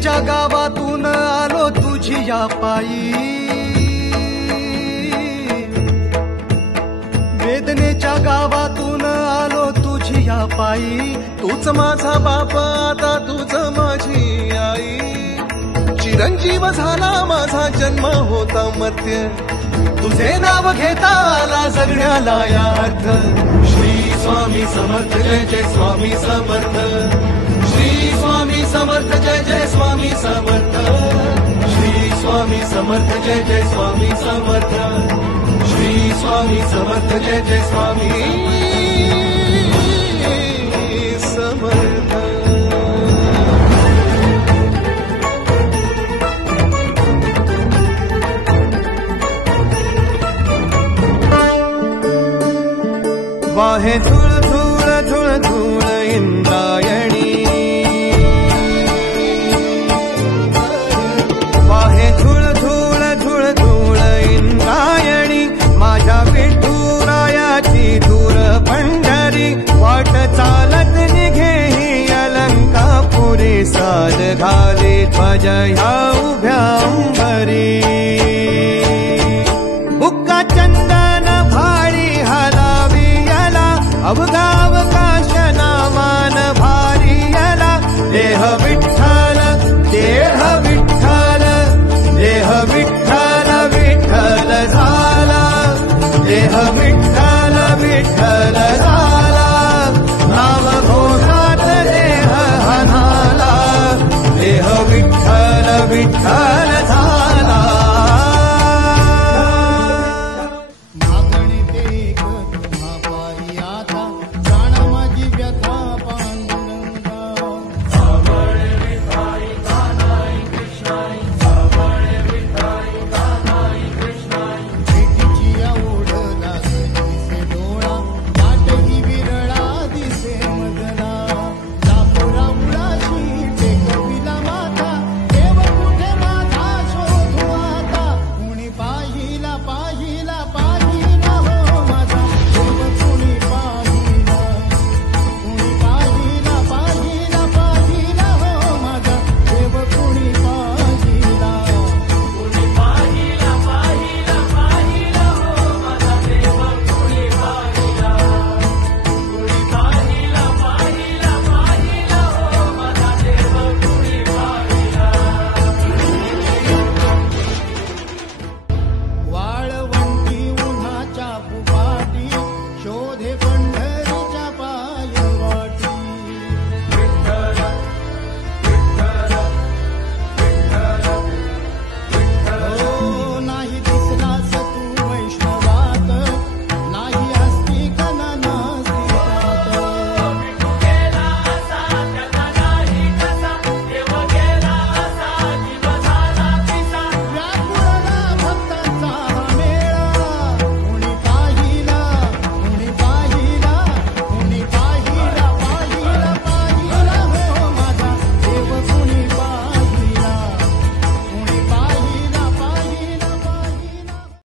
वेदनेच्या गावातून आलो तुझी या पायी, वेदनेच्या गावातून आलो तुझी या पायी। तूच माझा बाप आता तूच माझी आई, चिरंजीव झाला माझा जन्म होता मर्त्य, तुझे नाव घेता आला जगण्याला या अर्थ। श्री स्वामी समर्थ जय जय स्वामी समर्थ, श्री स्वामी समर्थ जय जय स्वामी समर्थ, श्री स्वामी समर्थ जय जय स्वामी समर्थ, श्री स्वामी समर्थ जय जय स्वामी समर्थ। वाहे धूळ धूळ धूळ धूळ इंद्रायणी, वाहे धूळ धूळ धूळ धूळ इंद्रायणी, माझ्या विठुरायाची दूर पंढरी, वाट चालत निघे ही अलंकापुरी, साज घाली ध्वज ह्या उभ्या अंबरी, बुक्का चंदन भाडी हलावी अवगाव काशना मान भारी यला, देह विठ्ठल देह विठ्ठल देह विठ्ठल विठ्ठल झाला, देह विठ्ठल विठ्ठल झाला।